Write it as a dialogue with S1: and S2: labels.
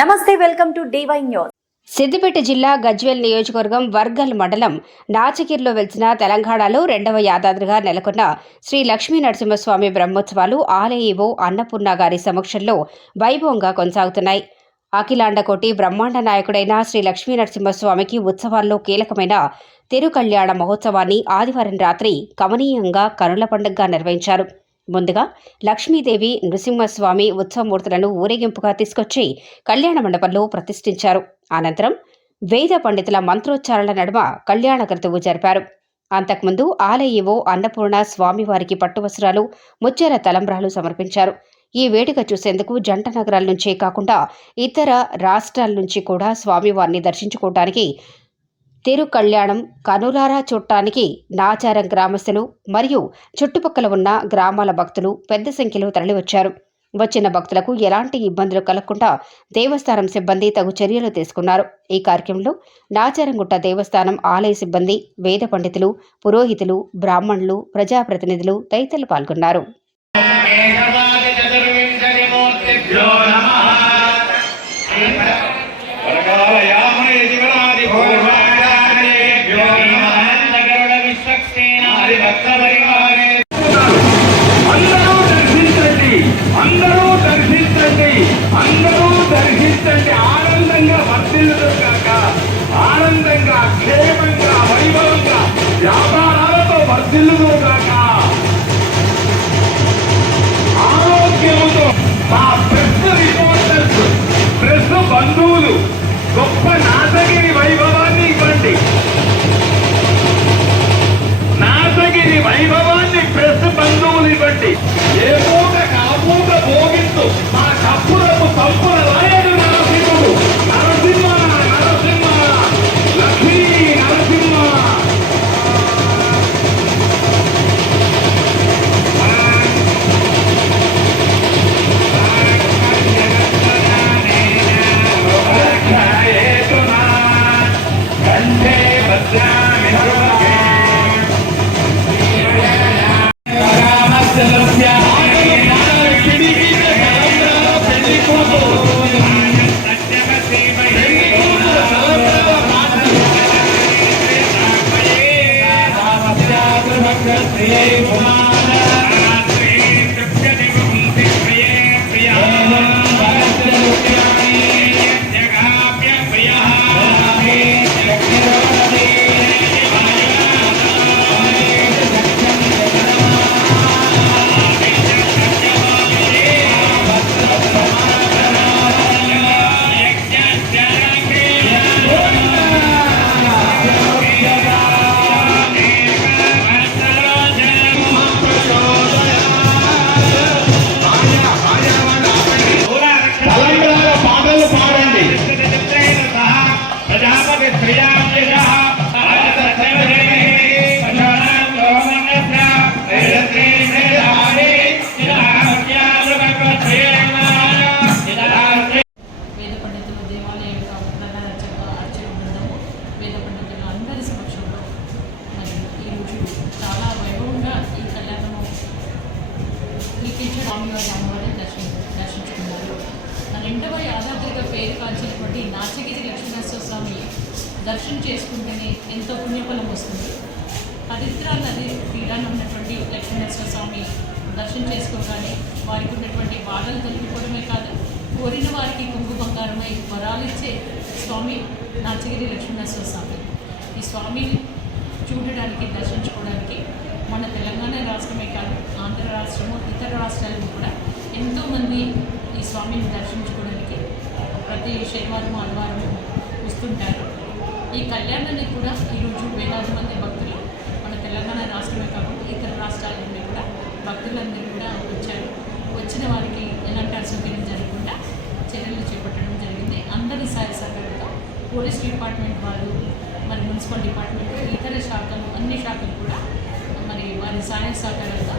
S1: నమస్తే welcome to DY news.
S2: Siddipet జిల్లా గజ్వేల్ నియోజకవర్గం వర్గల్ మండలం నాచగిరిలో వెలిసిన తెలంగాణలో రెండవ యాదాద్రిగా నెలకొన్న శ్రీ లక్ష్మీ నరసింహస్వామి బ్రహ్మోత్సవాలు ఆలయవో అన్నపూర్ణ గారి సమక్షంలో వైభవంగా కొనసాగుతున్నాయి. అఖిలాండకోటి బ్రహ్మాండ నాయకుడైన శ్రీ లక్ష్మీ నరసింహస్వామికి ఉత్సవాల్లో కీలకమైన తిరుకళ్యాణ మహోత్సవాన్ని ఆదివారం రాత్రి కమనీయంగా కనుల పండుగగా నిర్వహించారు. ముందుగా లక్ష్మీదేవి నృసింహస్వామి ఉత్సవమూర్తులను ఊరేగింపుగా తీసుకొచ్చి కళ్యాణ మండపంలో ప్రతిష్ఠించారు. అనంతరం వేద పండితుల మంత్రోచ్చారణల నడుమ కళ్యాణ క్రతువు జరిపారు. అంతకుముందు ఆలయవో అన్నపూర్ణ స్వామివారికి పట్టువస్త్రాలు ముచ్చెర తలంబ్రాలు సమర్పించారు. ఈ వేడుక చూసేందుకు జంట నగరాల నుంచే కాకుండా ఇతర రాష్ట్రాల నుంచి కూడా స్వామివారిని దర్శించుకోవడానికి తిరు కళ్యాణం కనులారా చూడటానికి నాచారం గ్రామస్తులు మరియు చుట్టుపక్కల ఉన్న గ్రామాల భక్తులు పెద్ద సంఖ్యలో తరలివచ్చారు. వచ్చిన భక్తులకు ఎలాంటి ఇబ్బందులు కలగకుండా దేవస్థానం సిబ్బంది తగు చర్యలు తీసుకున్నారు. ఈ కార్యక్రమంలో నాచారంగుట్ట దేవస్థానం ఆలయ సిబ్బంది వేద పండితులు పురోహితులు బ్రాహ్మణులు ప్రజాప్రతినిధులు తదితరులు పాల్గొన్నారు.
S3: दिल తలంబ్రాల
S4: పేరు కాల్చినటువంటి నాచగిరి లక్ష్మీనరసింహ స్వామి దర్శనం చేసుకుంటేనే ఎంతో పుణ్యఫలం వస్తుంది. పవిత్ర నది తీరాన ఉన్నటువంటి లక్ష్మీనరసింహ స్వామి దర్శనం చేసుకోగానే వారికి ఉన్నటువంటి బాధలు తొలగిపోవడమే కాదు కోరిన వారికి కుంగు బంగారమై వరాలిచ్చే స్వామి నాచగిరి లక్ష్మీనరసింహ స్వామి. ఈ స్వామిని చూడడానికి దర్శించుకోవడానికి మన తెలంగాణ రాష్ట్రమే కాదు ఆంధ్ర రాష్ట్రము ఇతర రాష్ట్రాలకు కూడా ఎంతోమంది ఈ స్వామిని దర్శించుకోవడానికి ప్రతి శనివారం ఆదివారం వస్తుంటారు. ఈ కళ్యాణాన్ని కూడా ఈరోజు వేలాది మంది భక్తులు మన తెలంగాణ రాష్ట్రమే కాకుండా ఇతర రాష్ట్రాల నుండి కూడా భక్తులందరూ కూడా వచ్చారు. వచ్చిన వారికి ఎలాంటి అసౌకర్యం జరగకుండా చర్యలు చేపట్టడం జరిగింది. అందరి సహాయ సహకారంతో పోలీస్ డిపార్ట్మెంట్ వాళ్ళు మరి మున్సిపల్ డిపార్ట్మెంట్ ఇతర శాఖలు అన్ని శాఖలు కూడా మరి వారి సహాయ సహకారాలతో